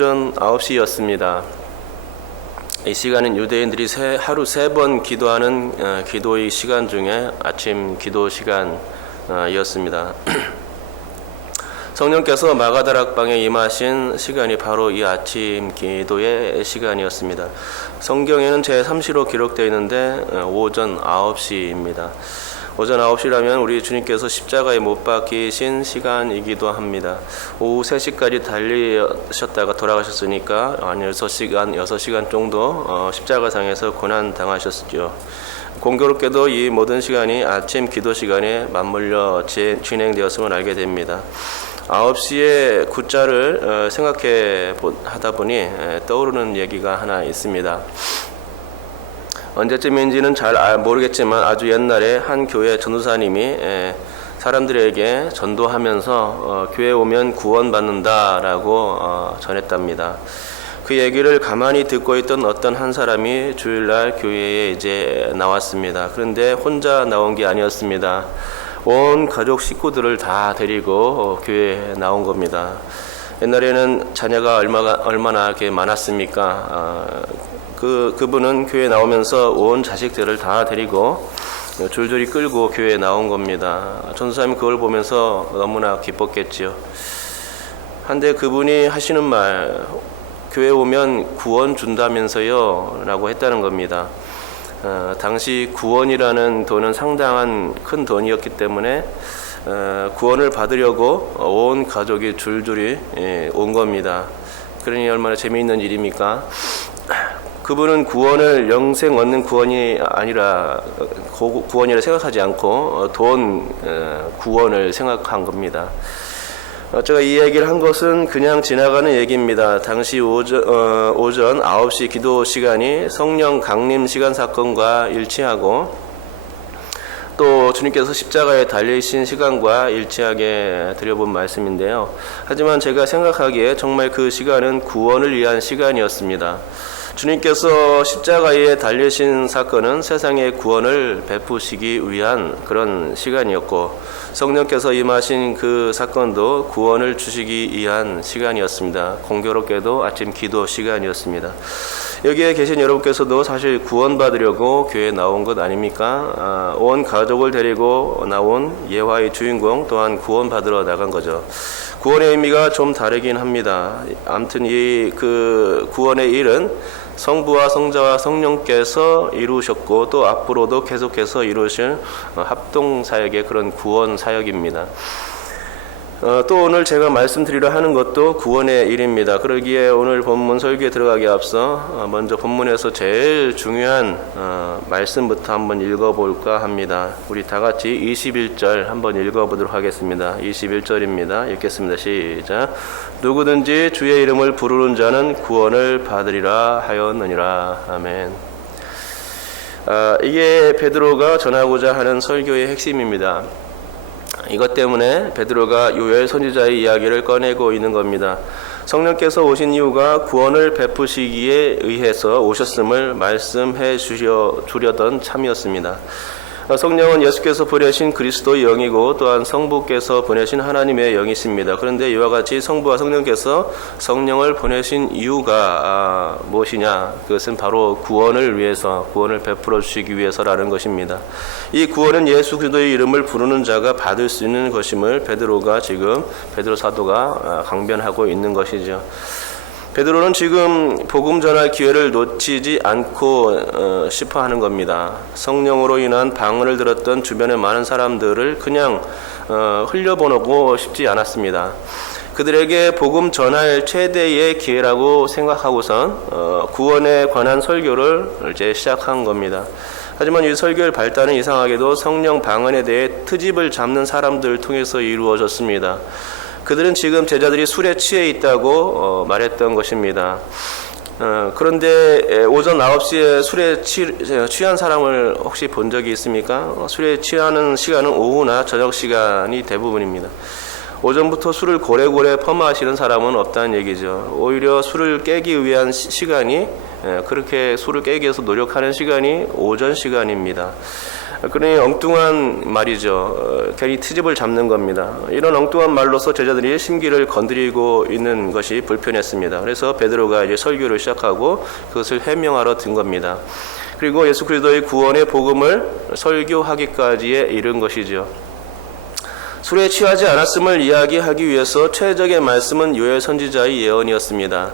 오전 9시였습니다. 이 시간은 유대인들이 하루 3번 기도하는 기도의 시간 중에 아침 기도 시간이었습니다. 성령께서 마가다락방에 임하신 시간이 바로 이 아침 기도의 시간이었습니다. 성경에는 제3시로 기록되어 있는데 오전 9시입니다. 오전 9시라면 우리 주님께서 십자가에 못 박히신 시간이기도 합니다. 오후 3시까지 달리셨다가 돌아가셨으니까 한 6시간 정도 십자가상에서 고난당하셨죠. 공교롭게도 이 모든 시간이 아침 기도 시간에 맞물려 진행되었음을 알게 됩니다. 9시의 굿자를 생각해 하다 보니 떠오르는 얘기가 하나 있습니다. 언제쯤인지는 잘 모르겠지만 아주 옛날에 한 교회 전도사님이 사람들에게 전도하면서 교회 오면 구원받는다라고 전했답니다. 그 얘기를 가만히 듣고 있던 어떤 한 사람이 주일날 교회에 이제 나왔습니다. 그런데 혼자 나온 게 아니었습니다. 온 가족 식구들을 다 데리고 교회에 나온 겁니다. 옛날에는 자녀가 얼마나 이렇게 많았습니까? 그분은 교회에 나오면서 온 자식들을 다 데리고 줄줄이 끌고 교회에 나온 겁니다. 전도사님이 그걸 보면서 너무나 기뻤겠지요. 한데 그분이 하시는 말, 교회 오면 구원 준다면서요 라고 했다는 겁니다. 당시 구원이라는 돈은 상당한 큰 돈이었기 때문에 구원을 받으려고 온 가족이 줄줄이 온 겁니다. 그러니 얼마나 재미있는 일입니까? 그분은 구원을 영생 얻는 구원이 아니라 구원이라 생각하지 않고 돈 구원을 생각한 겁니다. 제가 이 얘기를 한 것은 그냥 지나가는 얘기입니다. 당시 오전 9시 기도 시간이 성령 강림 시간 사건과 일치하고 또 주님께서 십자가에 달리신 시간과 일치하게 드려본 말씀인데요. 하지만 제가 생각하기에 정말 그 시간은 구원을 위한 시간이었습니다. 주님께서 십자가에 달리신 사건은 세상의 구원을 베푸시기 위한 그런 시간이었고 성령께서 임하신 그 사건도 구원을 주시기 위한 시간이었습니다. 공교롭게도 아침 기도 시간이었습니다. 여기에 계신 여러분께서도 사실 구원받으려고 교회에 나온 것 아닙니까? 온 가족을 데리고 나온 예화의 주인공 또한 구원받으러 나간 거죠. 구원의 의미가 좀 다르긴 합니다. 아무튼 이 그 구원의 일은 성부와 성자와 성령께서 이루셨고 또 앞으로도 계속해서 이루실 합동 사역의 그런 구원 사역입니다. 또 오늘 제가 말씀드리려 하는 것도 구원의 일입니다. 그러기에 오늘 본문 설교에 들어가기 앞서 먼저 본문에서 제일 중요한 말씀부터 한번 읽어볼까 합니다. 우리 다 같이 21절 한번 읽어보도록 하겠습니다. 21절입니다. 읽겠습니다. 시작. 누구든지 주의 이름을 부르는 자는 구원을 받으리라 하였느니라. 아멘. 이게 베드로가 전하고자 하는 설교의 핵심입니다. 이것 때문에 베드로가 요엘 선지자의 이야기를 꺼내고 있는 겁니다. 성령께서 오신 이유가 구원을 베푸시기에 의해서 오셨음을 말씀해 주려던 참이었습니다. 성령은 예수께서 보내신 그리스도의 영이고 또한 성부께서 보내신 하나님의 영이십니다. 그런데 이와 같이 성부와 성령께서 성령을 보내신 이유가 무엇이냐? 그것은 바로 구원을 위해서, 구원을 베풀어 주시기 위해서라는 것입니다. 이 구원은 예수 그리스도의 이름을 부르는 자가 받을 수 있는 것임을 베드로 사도가 강변하고 있는 것이죠. 베드로는 지금 복음 전할 기회를 놓치지 않고 싶어 하는 겁니다. 성령으로 인한 방언을 들었던 주변의 많은 사람들을 그냥 흘려보내고 싶지 않았습니다. 그들에게 복음 전할 최대의 기회라고 생각하고선 구원에 관한 설교를 이제 시작한 겁니다. 하지만 이 설교의 발단은 이상하게도 성령 방언에 대해 트집을 잡는 사람들을 통해서 이루어졌습니다. 그들은 지금 제자들이 술에 취해 있다고 말했던 것입니다. 그런데 오전 9시에 술에 취한 사람을 혹시 본 적이 있습니까? 술에 취하는 시간은 오후나 저녁 시간이 대부분입니다. 오전부터 술을 고래고래 퍼마시는 사람은 없다는 얘기죠. 오히려 술을 깨기 위한 시간이 그렇게 술을 깨기 위해서 노력하는 시간이 오전 시간입니다. 그러니 엉뚱한 말이죠. 괜히 트집을 잡는 겁니다. 이런 엉뚱한 말로서 제자들이 심기를 건드리고 있는 것이 불편했습니다. 그래서 베드로가 이제 설교를 시작하고 그것을 해명하러 든 겁니다. 그리고 예수 그리스도의 구원의 복음을 설교하기까지에 이른 것이죠. 술에 취하지 않았음을 이야기하기 위해서 최적의 말씀은 요엘 선지자의 예언이었습니다.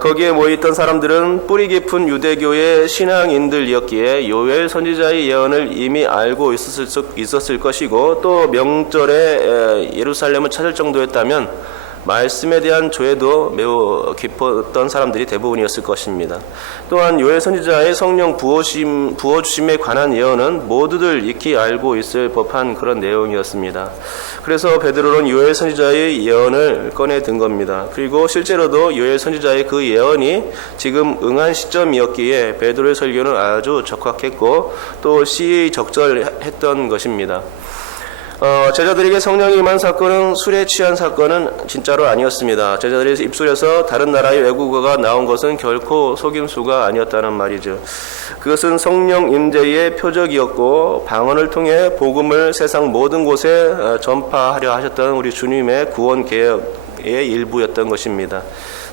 거기에 모여있던 사람들은 뿌리 깊은 유대교의 신앙인들이었기에 요엘 선지자의 예언을 이미 알고 있었을 것이고, 또 명절에 예루살렘을 찾을 정도였다면 말씀에 대한 조회도 매우 깊었던 사람들이 대부분이었을 것입니다. 또한 요엘 선지자의 성령 부어주심에 관한 예언은 모두들 익히 알고 있을 법한 그런 내용이었습니다. 그래서 베드로는 요엘 선지자의 예언을 꺼내 든 겁니다. 그리고 실제로도 요엘 선지자의 그 예언이 지금 응한 시점이었기에 베드로의 설교는 아주 적확했고 또 시의적절했던 것입니다. 제자들에게 성령이 임한 사건은 술에 취한 사건은 진짜로 아니었습니다. 제자들의 입술에서 다른 나라의 외국어가 나온 것은 결코 속임수가 아니었다는 말이죠. 그것은 성령 임재의 표적이었고 방언을 통해 복음을 세상 모든 곳에 전파하려 하셨던 우리 주님의 구원 계획의 일부였던 것입니다.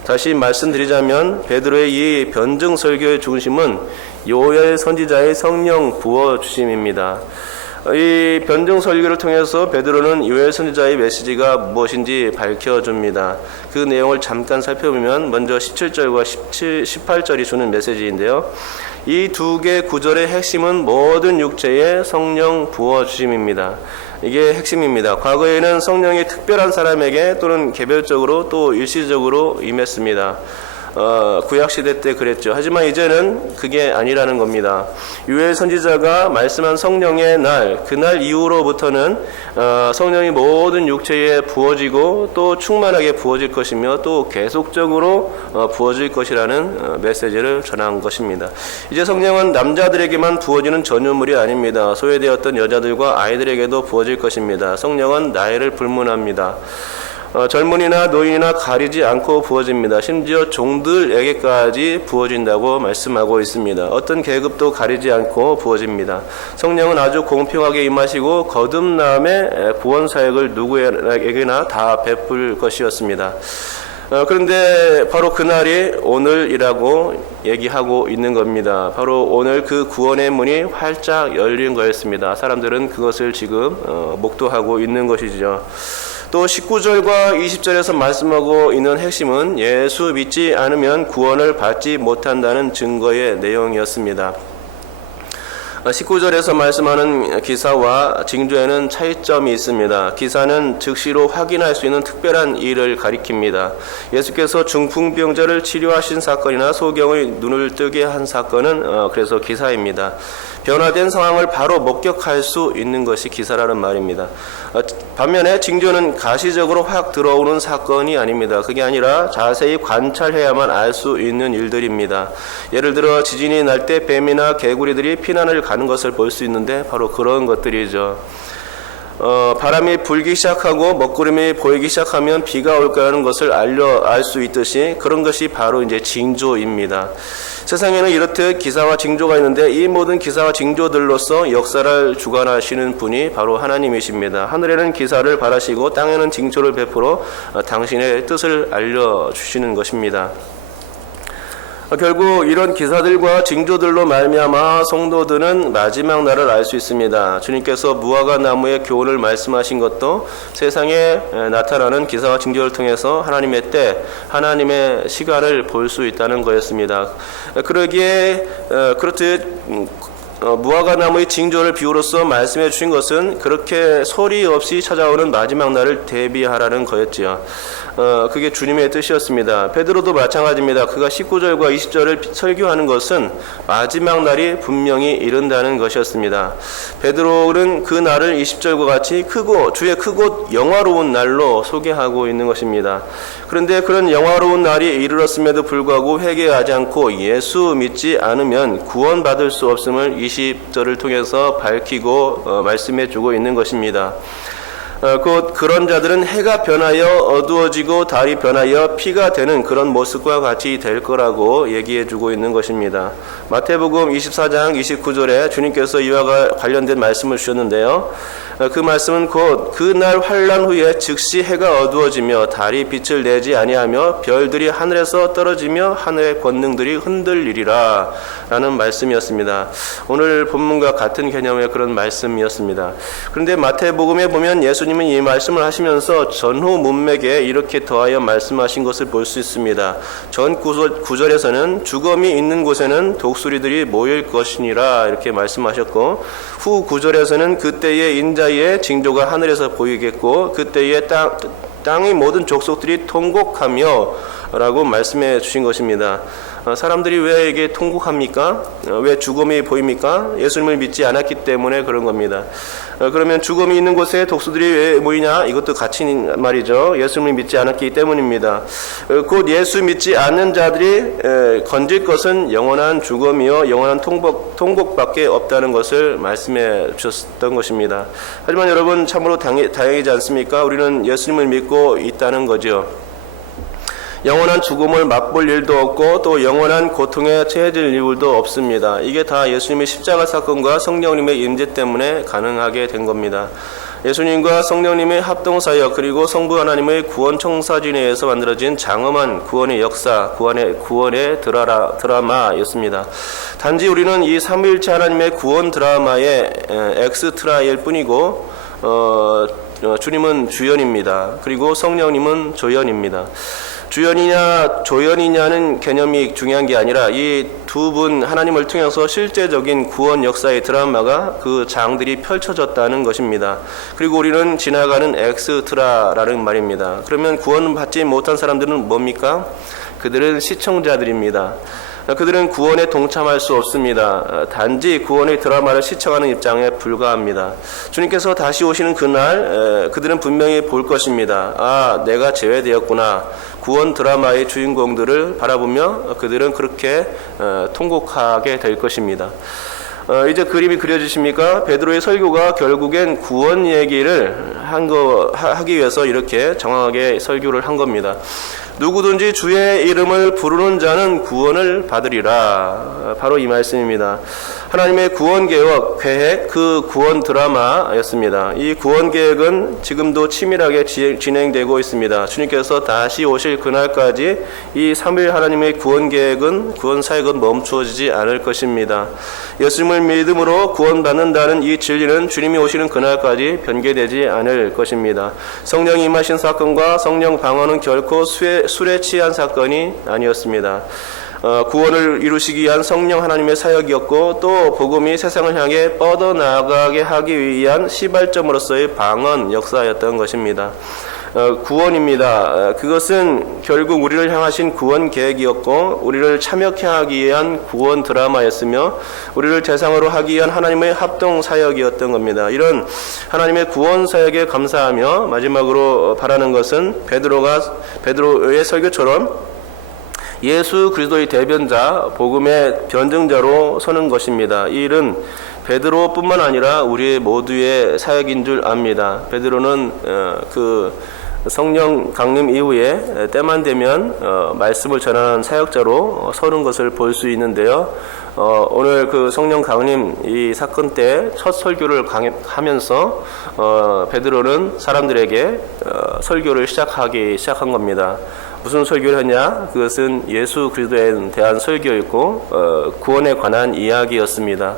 다시 말씀드리자면 베드로의 이 변증 설교의 중심은 요엘 선지자의 성령 부어주심입니다. 이 변증 설교를 통해서 베드로는 요엘 선지자의 메시지가 무엇인지 밝혀줍니다. 그 내용을 잠깐 살펴보면 먼저 17절과 18절이 주는 메시지인데요. 이 두 개 구절의 핵심은 모든 육체에 성령 부어주심입니다. 이게 핵심입니다. 과거에는 성령이 특별한 사람에게 또는 개별적으로 또 일시적으로 임했습니다. 구약시대 때 그랬죠. 하지만 이제는 그게 아니라는 겁니다. 요엘 선지자가 말씀한 성령의 날, 그날 이후로부터는 성령이 모든 육체에 부어지고 또 충만하게 부어질 것이며 또 계속적으로 부어질 것이라는 메시지를 전한 것입니다. 이제 성령은 남자들에게만 부어지는 전유물이 아닙니다. 소외되었던 여자들과 아이들에게도 부어질 것입니다. 성령은 나이를 불문합니다. 젊은이나 노인이나 가리지 않고 부어집니다. 심지어 종들에게까지 부어진다고 말씀하고 있습니다. 어떤 계급도 가리지 않고 부어집니다. 성령은 아주 공평하게 임하시고 거듭남의 구원 사역을 누구에게나 다 베풀 것이었습니다. 그런데 바로 그날이 오늘이라고 얘기하고 있는 겁니다. 바로 오늘 그 구원의 문이 활짝 열린 거였습니다. 사람들은 그것을 지금 목도하고 있는 것이죠. 또 19절과 20절에서 말씀하고 있는 핵심은 예수 믿지 않으면 구원을 받지 못한다는 증거의 내용이었습니다. 19절에서 말씀하는 기사와 징조에는 차이점이 있습니다. 기사는 즉시로 확인할 수 있는 특별한 일을 가리킵니다. 예수께서 중풍병자를 치료하신 사건이나 소경의 눈을 뜨게 한 사건은 그래서 기사입니다. 변화된 상황을 바로 목격할 수 있는 것이 기사라는 말입니다. 반면에 징조는 가시적으로 확 들어오는 사건이 아닙니다. 그게 아니라 자세히 관찰해야만 알 수 있는 일들입니다. 예를 들어 지진이 날 때 뱀이나 개구리들이 피난을 가는 것을 볼 수 있는데 바로 그런 것들이죠. 바람이 불기 시작하고 먹구름이 보이기 시작하면 비가 올 거라는 것을 알 수 있듯이 그런 것이 바로 이제 징조입니다. 세상에는 이렇듯 기사와 징조가 있는데 이 모든 기사와 징조들로서 역사를 주관하시는 분이 바로 하나님이십니다. 하늘에는 기사를 바라시고 땅에는 징조를 베풀어 당신의 뜻을 알려주시는 것입니다. 결국 이런 기사들과 징조들로 말미암아 성도들은 마지막 날을 알 수 있습니다. 주님께서 무화과 나무의 교훈을 말씀하신 것도 세상에 나타나는 기사와 징조를 통해서 하나님의 때, 하나님의 시간을 볼 수 있다는 거였습니다. 그러기에 그렇듯 무화과 나무의 징조를 비유로서 말씀해 주신 것은 그렇게 소리 없이 찾아오는 마지막 날을 대비하라는 거였지요. 그게 주님의 뜻이었습니다. 베드로도 마찬가지입니다. 그가 19절과 20절을 설교하는 것은 마지막 날이 분명히 이른다는 것이었습니다. 베드로는 그 날을 20절과 같이 주의 크고 영화로운 날로 소개하고 있는 것입니다. 그런데 그런 영화로운 날이 이르렀음에도 불구하고 회개하지 않고 예수 믿지 않으면 구원받을 수 없음을 20절을 통해서 밝히고 말씀해 주고 있는 것입니다. 곧 그런 자들은 해가 변하여 어두워지고 달이 변하여 피가 되는 그런 모습과 같이 될 거라고 얘기해 주고 있는 것입니다. 마태복음 24장 29절에 주님께서 이와 관련된 말씀을 주셨는데요. 그 말씀은 곧 그날 환란 후에 즉시 해가 어두워지며 달이 빛을 내지 아니하며 별들이 하늘에서 떨어지며 하늘의 권능들이 흔들리리라 라는 말씀이었습니다. 오늘 본문과 같은 개념의 그런 말씀이었습니다. 그런데 마태복음에 보면 예수님은 이 말씀을 하시면서 전후 문맥에 이렇게 더하여 말씀하신 것을 볼 수 있습니다. 전 구절에서는 죽음이 있는 곳에는 독수리들이 모일 것이니라 이렇게 말씀하셨고, 후 구절에서는 그때의 인자의 징조가 하늘에서 보이겠고 그때의 땅의 모든 족속들이 통곡하며 라고 말씀해 주신 것입니다. 사람들이 왜 이게 통곡합니까? 왜 죽음이 보입니까? 예수님을 믿지 않았기 때문에 그런 겁니다. 그러면 죽음이 있는 곳에 독수들이 왜 모이냐? 이것도 같이 말이죠. 예수님을 믿지 않았기 때문입니다. 곧 예수 믿지 않는 자들이 건질 것은 영원한 죽음이요 영원한 통곡밖에 없다는 것을 말씀해 주셨던 것입니다. 하지만 여러분 참으로 다행이지 않습니까? 우리는 예수님을 믿고 있다는 거죠. 영원한 죽음을 맛볼 일도 없고 또 영원한 고통에 처해질 일도 없습니다. 이게 다 예수님의 십자가 사건과 성령님의 임재 때문에 가능하게 된 겁니다. 예수님과 성령님의 합동사역 그리고 성부 하나님의 구원 청사진에 의해서 만들어진 장엄한 구원의 역사, 구원의 드라마였습니다. 단지 우리는 이 삼위일체 하나님의 구원 드라마의 엑스트라일 뿐이고 주님은 주연입니다. 그리고 성령님은 조연입니다. 주연이냐 조연이냐는 개념이 중요한 게 아니라 이 두 분 하나님을 통해서 실제적인 구원 역사의 드라마가 그 장들이 펼쳐졌다는 것입니다. 그리고 우리는 지나가는 엑스트라라는 말입니다. 그러면 구원받지 못한 사람들은 뭡니까? 그들은 시청자들입니다. 그들은 구원에 동참할 수 없습니다. 단지 구원의 드라마를 시청하는 입장에 불과합니다. 주님께서 다시 오시는 그날 그들은 분명히 볼 것입니다. 아, 내가 제외되었구나. 구원 드라마의 주인공들을 바라보며 그들은 그렇게 통곡하게 될 것입니다. 이제 그림이 그려지십니까? 베드로의 설교가 결국엔 구원 얘기를 하기 위해서 이렇게 정확하게 설교를 한 겁니다. 누구든지 주의 이름을 부르는 자는 구원을 받으리라. 바로 이 말씀입니다. 하나님의 구원 계획, 그 구원 드라마였습니다. 이 구원 계획은 지금도 치밀하게 진행되고 있습니다. 주님께서 다시 오실 그날까지 이 삼위일 하나님의 구원 계획은, 구원 사역은 멈추어지지 않을 것입니다. 예수님을 믿음으로 구원받는다는 이 진리는 주님이 오시는 그날까지 변개되지 않을 것입니다. 성령이 임하신 사건과 성령 방언은 결코 술에 취한 사건이 아니었습니다. 구원을 이루시기 위한 성령 하나님의 사역이었고 또 복음이 세상을 향해 뻗어나가게 하기 위한 시발점으로서의 방언 역사였던 것입니다. 구원입니다. 그것은 결국 우리를 향하신 구원 계획이었고 우리를 참여케 하기 위한 구원 드라마였으며 우리를 대상으로 하기 위한 하나님의 합동 사역이었던 겁니다. 이런 하나님의 구원 사역에 감사하며 마지막으로 바라는 것은 베드로의 설교처럼 예수 그리스도의 대변자, 복음의 변증자로 서는 것입니다. 이 일은 베드로뿐만 아니라 우리 모두의 사역인 줄 압니다. 베드로는 그 성령 강림 이후에 때만 되면 말씀을 전하는 사역자로 서는 것을 볼 수 있는데요. 오늘 그 성령 강림 이 사건 때 첫 설교를 하면서 베드로는 사람들에게 설교를 시작한 겁니다. 무슨 설교를 했냐? 그것은 예수 그리스도에 대한 설교였고 구원에 관한 이야기였습니다.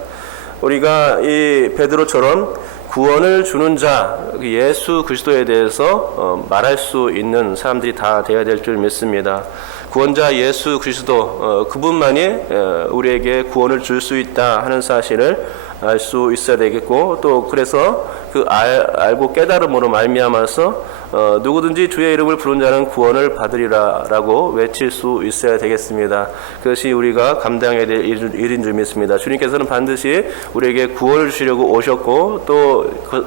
우리가 이 베드로처럼 구원을 주는 자 예수 그리스도에 대해서 말할 수 있는 사람들이 다 되어야 될 줄 믿습니다. 구원자 예수 그리스도 그분만이 우리에게 구원을 줄 수 있다 하는 사실을 알 수 있어야 되겠고 또 그래서 그 알고 깨달음으로 말미암아서 누구든지 주의 이름을 부른 자는 구원을 받으리라 라고 외칠 수 있어야 되겠습니다. 그것이 우리가 감당해야 될 일인 줄 믿습니다. 주님께서는 반드시 우리에게 구원을 주시려고 오셨고 또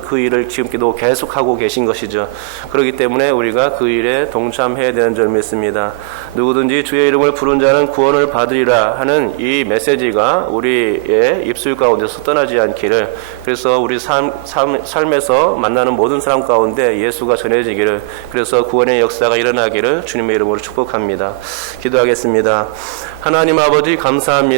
그 일을 지금도 계속하고 계신 것이죠. 그렇기 때문에 우리가 그 일에 동참해야 되는 줄 믿습니다. 누구든지 주의 이름을 부른 자는 구원을 받으리라 하는 이 메시지가 우리의 입술 가운데서 떠나지 않기를 그래서 우리 삶 삶에서 만나는 모든 사람 가운데 예수가 전해지기를, 그래서 구원의 역사가 일어나기를 주님의 이름으로 축복합니다. 기도하겠습니다. 하나님 아버지 감사합니다.